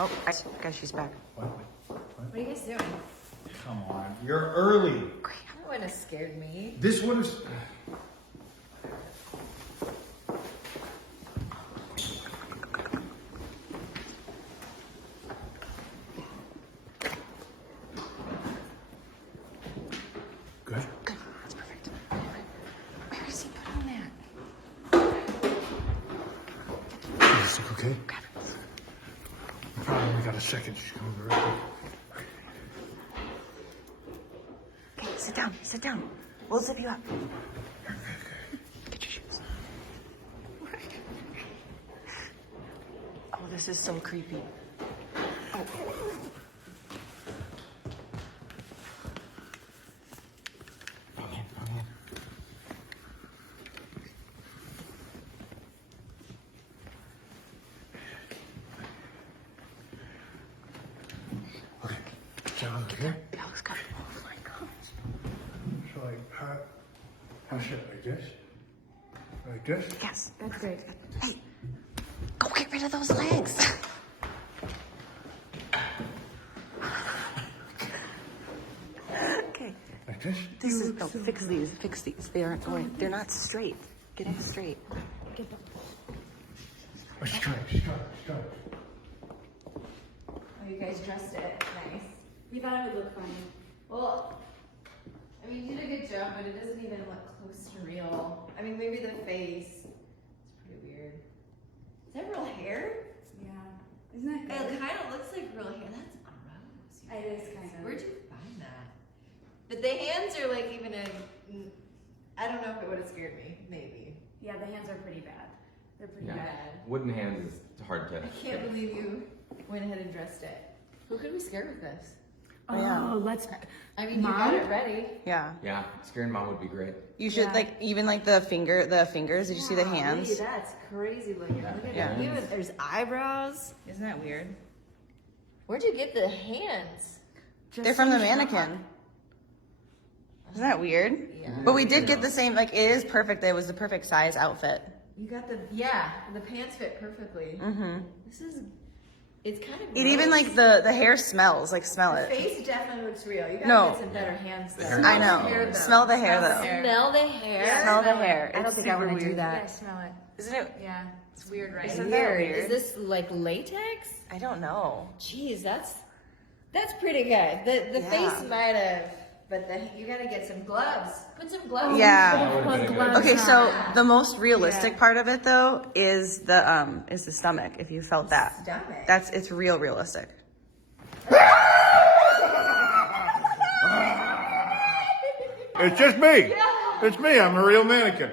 Oh, guys, she's back. What? What are you guys doing? Come on, you're early. That wouldn't have scared me. This one is. Good. Good. That's perfect. Where is he putting that? Is it okay? Grab it. We probably only got a second. She's coming right quick. Okay, sit down. Sit down. We'll zip you up. Get your shoes. Oh, this is so creepy. Oh. Come in, come in. Okay. John, okay? That looks good. Oh my gosh. So like, how should I, like this? Like this? Yes. That's great. Hey, go get rid of those legs. Okay. Like this? This is no. Fix these. Fix these. They aren't going. They're not straight. Get them straight. Oh, she's trying, she's trying, she's trying. Oh, you guys dressed it nice. We thought it would look funny. Well, I mean, you did a good job, but it doesn't even look close to real. I mean, maybe the face. It's pretty weird. Is that real hair? Yeah. Isn't that It good? kind of looks like real hair. That's gross. you It is guys. kind of. Where'd you find that? But the hands are like even a. I don't know if it would have scared me. Maybe. Yeah, the hands are pretty bad. They're pretty Yeah. bad. Wooden hands is hard to. I can't believe you went ahead and dressed it. Who could we scare with this? Oh, yeah. Let's. I mean, you Mom? got it ready. Yeah. Yeah, scaring mom would be great. You should Yeah. like even like the fingers. Did you see the hands? Golly, that's crazy looking. Look at Yeah. it. Even there's eyebrows. Isn't that weird? Where'd you get the hands? They're from the mannequin. Isn't that weird? Yeah. But we did get the same. Like it is perfect. It was the perfect size outfit. You got the the pants fit perfectly. Mm-hmm. This is. It's kind of. It even like the hair smells. Like smell The it. face definitely looks real. You gotta No. get some better hands. Though. hair I does. know. Hair, though. Smell the hair though. Smell the hair. Smell the hair. I don't It's think I super want to do weird. that. Yeah, smell it. Isn't it? Yeah, it's weird, right? Isn't that weird? Is this like latex? I don't know. Jeez, that's pretty good. The Yeah. face might have, but you gotta get some gloves. Put some gloves. Yeah. That would've been a good- Okay, so the most realistic part of it though is the stomach. If you felt that, Stomach. it's real realistic. It's just me. It's me. I'm a real mannequin.